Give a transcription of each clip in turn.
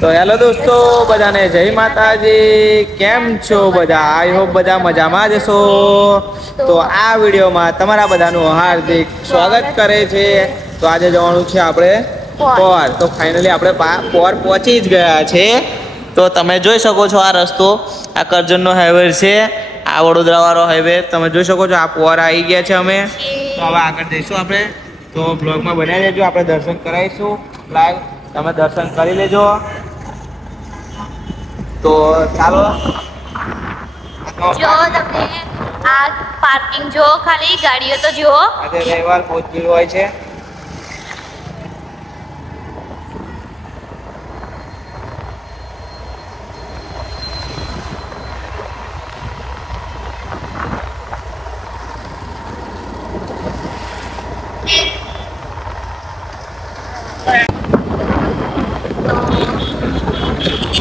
તો હેલો દોસ્તો, બધાને જય માતાજી. કેમ છો બધા? આઈ હોપ બધા મજામાં જ છો તો આ વિડીયોમાં તમારા બધાનું હાર્દિક સ્વાગત કરે છે. તો આજે જવાનું છે આપણે પોર. તો ફાઇનલી આપણે પોર પહોંચી જ ગયા છે. તો તમે જોઈ શકો છો આ રસ્તો. આ કરજણનો હાઈવે છે. આ વડોદરાવાળો હાઈવે તમે જોઈ શકો છો આ પોર આવી ગયા છે અમે. તો હવે આગળ જઈશું આપણે. તો બ્લોગમાં બનાવી લેજો. આપણે દર્શન કરાવીશું. લાઈવ. તમે દર્શન કરી લેજો. તો ચાલો. જો તમને આ પાર્કિંગ જો ખાલી ગાડીઓ તો જુઓ. આજે રવિવાર બહુ ભીડ હોય છે.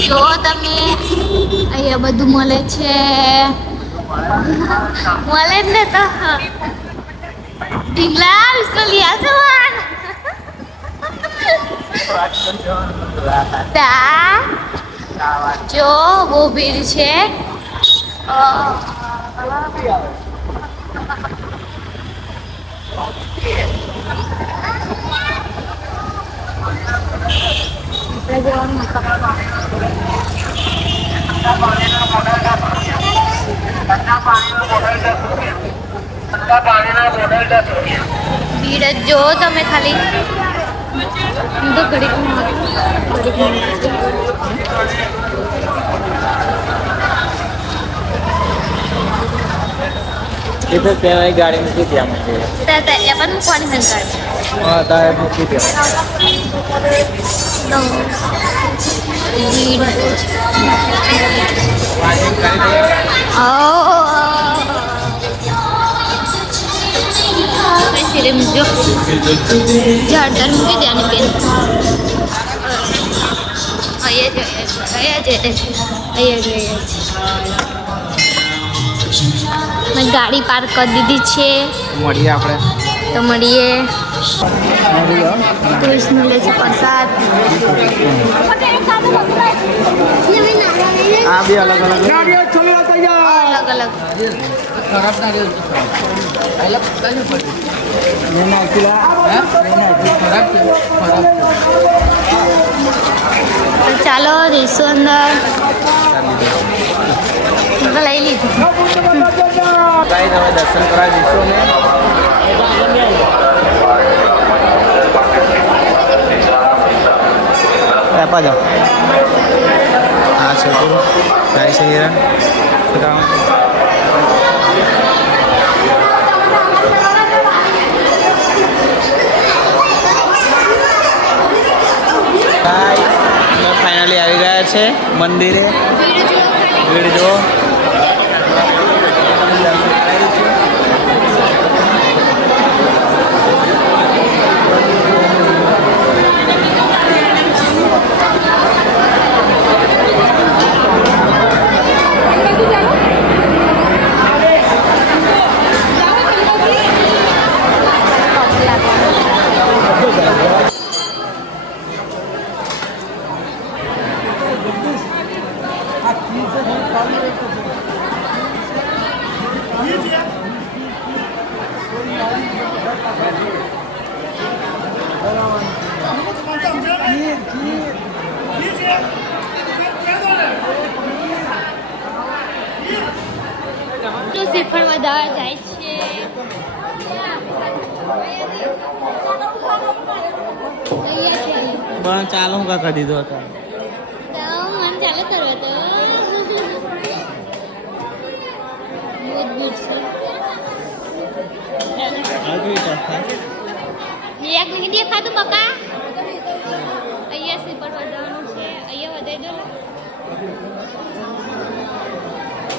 જો તમે. અહીંયા બધું મળે છે. મળે ને તો. ઢીંગલા વિસલિયા જવાન તા. જો, બહુ ભીડ છે. ભીડ જ જો તમે ખાલી. તો ઘડીક એ તો ત્યાં ગાડી મૂકી ત્યાં મૂકી ત્યાં પણ મૂકવાની હા ત્યાં મૂકી દે પાર્કિંગ કરી દે મૂકી દે આની બેન અહીંયા જ અહીંયા જ અહીંયા જ મેં ગાડી પાર્ક કરી દીધી છે મળીએ આપણે તો મળીએ કૃષ્ણ લેજે પ્રસાદ આ બી અલગ અલગ અલગ અલગ તો ચાલો જઈશું અંદર હું તો લઈ લીધું ગાઈ તમે દર્શન કરાવી દઈશું અમે આપા જાઓ. હા છે તો. ગાય છે અમે ફાઇનલી આવી ગયા છે મંદિરે. ભીડ જો શ્રીફળ વધારે જાય છે. પણ ચાલો હું કાકા દીધો હતો તો મન ચાલે કરો તો બહુ જ ભીડ છે એક મિનિટ દેખાતું બકા અહીંયા શ્રીફળ વધારવાનું છે. અહીંયા વધારી દો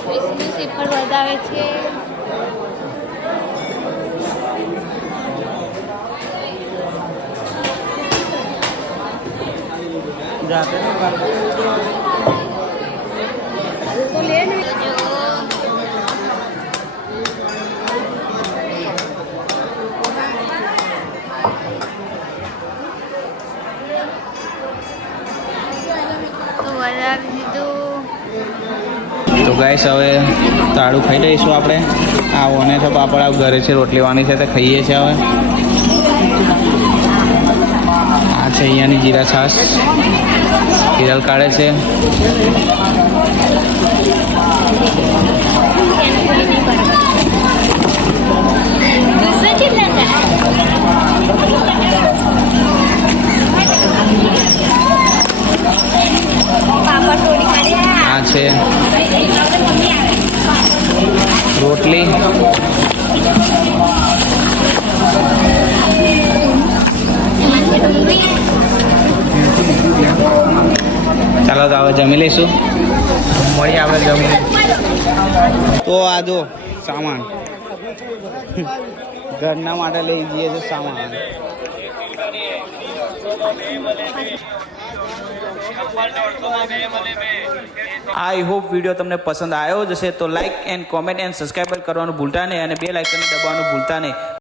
વિષ્ણુ શ્રીફળ વધાવે છે. જાતે દીધું તો ગાઈસ હવે તાળું ખાઈ લઈશું આપણે. આ ઓને તો પાપડ આ ઘરે છે રોટલી વાની છે તો ખાઈએ છીએ હવે. આ છે અહીંયાની જીરા છાસ હિરલ કાઢે છે. રોટલી ચાલો તો હવે જમી લઈશું. મળીએ આપણે જમી તો આ જો સામાન. ઘરના માટે લઈ જઈએ છે સામાન. આઈ હોપ વીડિયો તમને પસંદ આવ્યો જશે તો like and comment and subscribe કરવાનું ભૂલતા નહીં અને બે લાઇકન દબાવવાનું ભૂલતા નહીં.